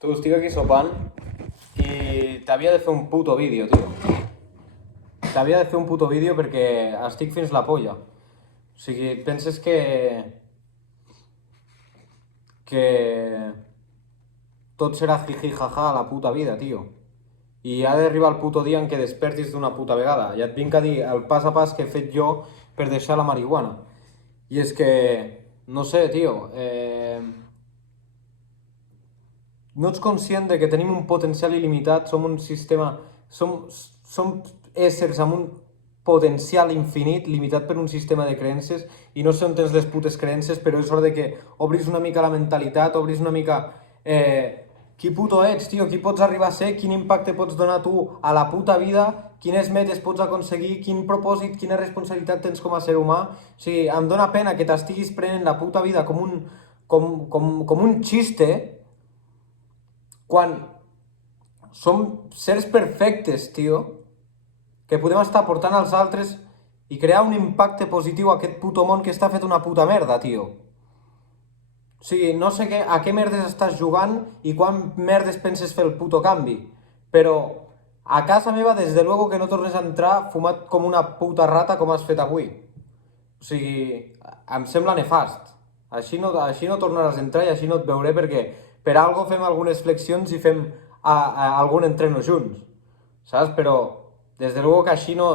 Tu, estic aquí sopant i t'havia de fer un puto vídeo, tio. T'havia de fer un puto vídeo perquè estic fins la polla. O sigui, penses que tot serà jiji jaja a la puta vida, tio. I ha d'arribar el puto dia en què despertis d'una puta vegada. I et vinc a dir el pas a pas que he fet jo per deixar la marihuana. I és que, no sé, tio, no ets conscient de que tenim un potencial il·limitat, som un sistema, som éssers amb un potencial infinit limitat per un sistema de creences i no sé on tens les putes creences, però és hora de que obris una mica la mentalitat, obris una mica qui puto ets, tio, qui pots arribar a ser, quin impacte pots donar tu a la puta vida, quines metes pots aconseguir, quin propòsit, quina responsabilitat tens com a ser humà. O sigui, em dóna pena que t'estiguis prenent la puta vida com un xiste, quan som sers perfectes, tio, que podem estar portant als altres i crear un impacte positiu a aquest puto món que està fet una puta merda, tio. O sigui, no sé a què merdes estàs jugant i quan merdes penses fer el puto canvi, però a casa meva, des de luego que no tornes a entrar fumat com una puta rata com has fet avui. O sigui, em sembla nefast. Així no tornaràs a entrar i així no et veuré perquè per algo fem algunes flexions i fem algun entreno junts, saps? Però, des de luego que així no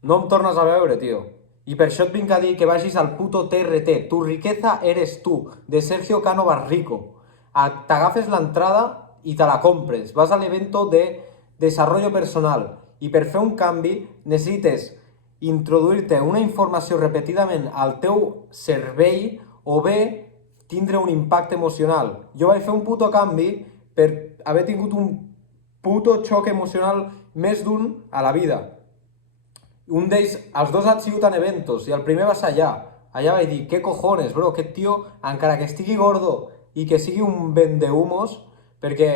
em tornes a veure, tio. I per això et vinc a dir que vagis al puto TRT. Tu riqueza eres tu, de Sergio Cano Barrico. T'agafes l'entrada i te la compres. Vas a l'evento de desarrollo personal. I per fer un canvi necessites introduir-te una informació repetidament al teu cervell o bé tindre un impacte emocional. Jo vaig fer un puto canvi per haver tingut un puto xoc emocional més d'un a la vida. Un d'ells, els dos han sigut en eventos, i el primer va ser allà. Allà vaig dir, què cojones, bro, aquest tio, encara que estigui gordo i que sigui un vendehumos, perquè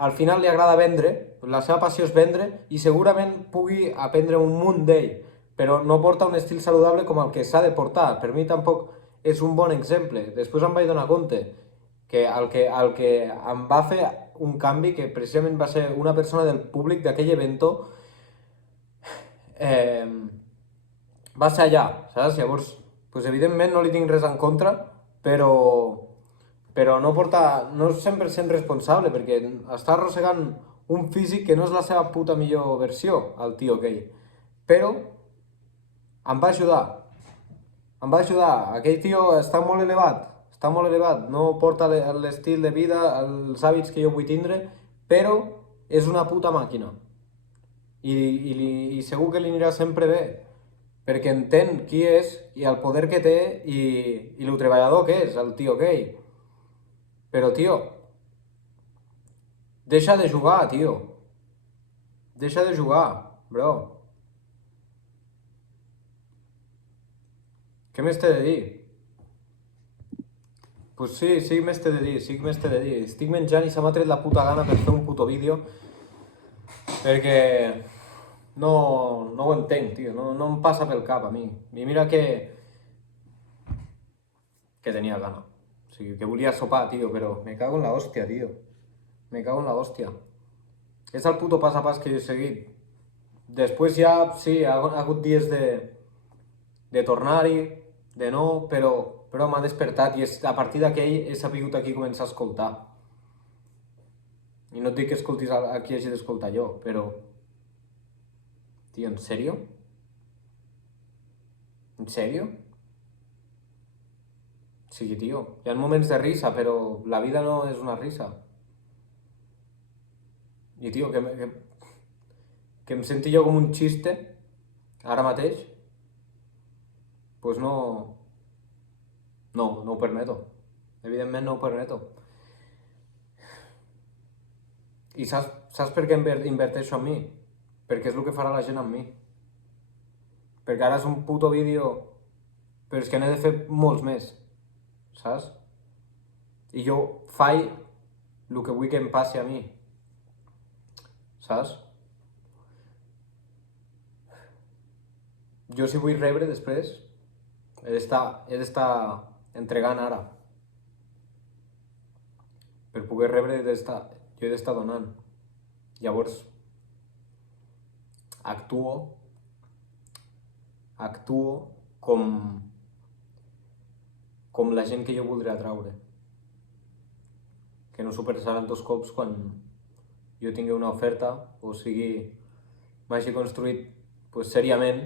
al final li agrada vendre, la seva passió és vendre, i segurament pugui aprendre un munt d'ell, però no porta un estil saludable com el que s'ha de portar. Per mi tampoc és un bon exemple. Després em vaig donar compte que el que em va fer un canvi, que precisament va ser una persona del públic d'aquell evento, va ser allà, saps? Llavors, pues, evidentment no li tinc res en contra, però no és 100% responsable, perquè està arrossegant un físic que no és la seva puta millor versió, el tio aquell. Però em va ajudar. Aquell tio està molt elevat, no porta l'estil de vida, els hàbits que jo vull tindre, però és una puta màquina. I segur que li anirà sempre bé, perquè entén qui és i el poder que té i el treballador que és, el tio aquell. Però, tio, deixa de jugar, tio. Deixa de jugar, bro. Què més t'he de dir? Pues sí més t'he de dir. Estic menjant i se m'ha tret la puta gana per fer un puto vídeo, perquè no ho entenc, tio, no em passa pel cap a mi. I mira que tenia gana. O sigui, que volia sopar, tio, però me cago en la hòstia, tio. Me cago en la hòstia. És el puto pas a pas que jo he seguit. Després ja, sí, ha hagut dies de tornar-hi, de no, però m'ha despertat i a partir d'aquell he sabut aquí començar a escoltar. I no et dic que escoltis a qui hagi d'escoltar jo, però... Tio, ¿en serio? ¿En serio? Sí, tio, hi ha moments de risa, però la vida no és una risa. I, tio, que em senti jo com un xiste, ara mateix, pues no ho permeto. Evidentment no ho permeto. I saps per què inverteixo en mi? Perquè és el que farà la gent amb mi. Perquè ara és un puto vídeo, però és que n'he de fer molts més, saps? I jo faig el que vull que em passi a mi, saps? Jo si vull rebre després, he d'estar entregant ara. Per poder rebre jo he d'estar donant. Llavors, actuo com la gent que jo voldré atraure. Que no s'ho pensaran dos cops quan jo tingui una oferta, o sigui, m'hagi construït pues, seriament,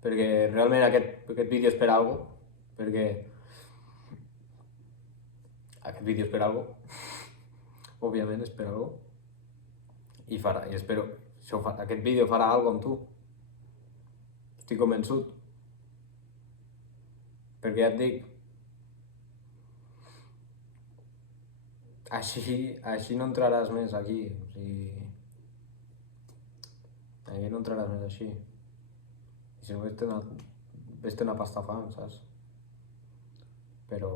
perquè realment aquest vídeo és per algo, perquè aquest vídeo és per algo, òbviament és per algo, i espero, aquest vídeo farà algo amb tu, estic convençut, perquè ja et dic, així no entraràs més aquí, o sigui, aquí no entraràs més així, i si no vés-te'n a pastar fang, saps? Però